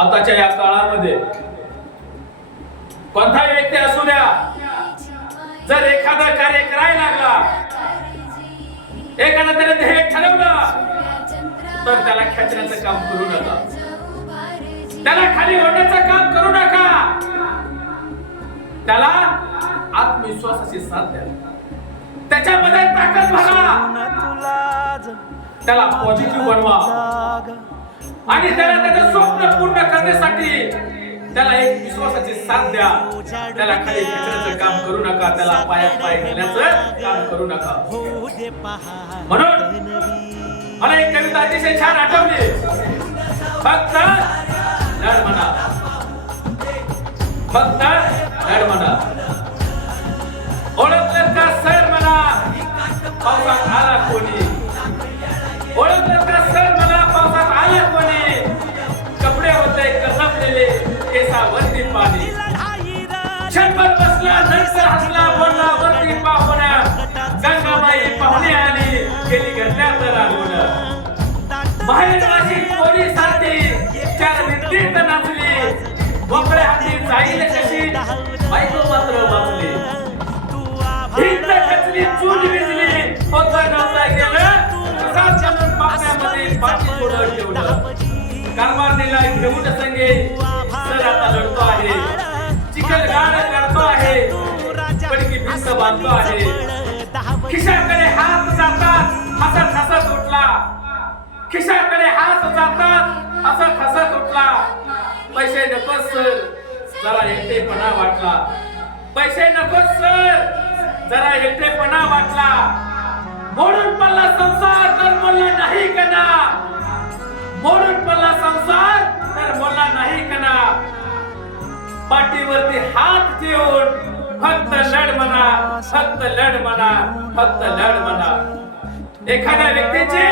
आताच्या या काळामध्ये कोणताही व्यक्ती असू द्या, जर एखादा कार्य करायला लागला, एखादा त्याने ध्येय ठरवलं, तर त्याला खेचण्याचं काम करू नका, त्याला खाली ओढण्याचं काम करू नका. त्याला आत्मविश्वासाची साथ द्या, त्याच्यामध्ये ताकद भरा, त्याला पॉझिटिव्ह बनवा आणि त्याला त्याचं स्वप्न पूर्ण करण्यासाठी त्याला एक विश्वासाची साथ द्या. त्याला खाली खेचण्याचं काम करू नका, त्याला पायात पाय घालण्याचं काम करू नका. म्हणून मला एक कविता अतिशय छान आठवली. फक्त लढ म्हणा, फक्त लढ म्हणा. ओळखलं का सर म्हणा, पावसात आला कोणी. ओळखलं का सर म्हणा, पावसात आला कोणी. कपडे होते कसपलेले, केसावरती पाणी. क्षणभर बसला, नंतर हसला, बोलला वरती पाहुण्या. गंगाबाई पाहुणे आली, गेली घरण्यात राहून. बाहेरवाशी पोरीसाठी चार भिंतीत नाचली. मोकळ्या हाती जाईल कशी, बायको मात्र वाचली. भिंत खचली, चूल विजली, होता नव्हता गेलं. तसाच म्हणून पाण्यामध्ये पाठी थोडं ठेवलं. कारभारणीला घेऊन संगे सर आता लढतो आहे. चिखल गाड करतो आहे, पडकी भिंत बांधतो आहे. खिशाकडे हात जातात, हसत हसत उठला. खिशाकडे हात जातात, हसत हसत उठला. पैसे नको सर, जरा एकटेपणा वाटला. पैसे नको सर, जरा एकटेपणा वाटला. मोडून पडला संसार, तर बोलला नाही कना. मोडून पडला संसार, तर बोलला नाही कना. पाठीवरती हात ठेवून फक्त लढ म्हणा, फक्त लढ म्हणा, फक्त लढ म्हणा. एखाद्या व्यक्तीची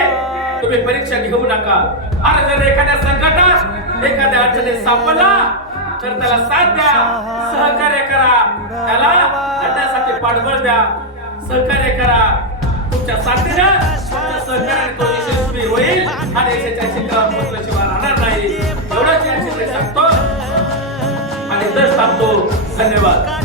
तुम्ही परीक्षा घेऊ नका. अरे जर एखाद्या संकटात, एखाद्या अडचणीत सापडला, तर त्याला साथ द्या, सहकार्य करा. त्याला लढण्यासाठी पाठबळ द्या, सहकार्य करा. तुमच्या साथीनं, तुमच्या सहकार्याने तो यशस्वी होईल आणि यशाच्या शिखरावर पोहोचल्याशिवाय राहणार नाही. एवढंच या शिखरात सांगतो आणि इथंच थांबतो. धन्यवाद.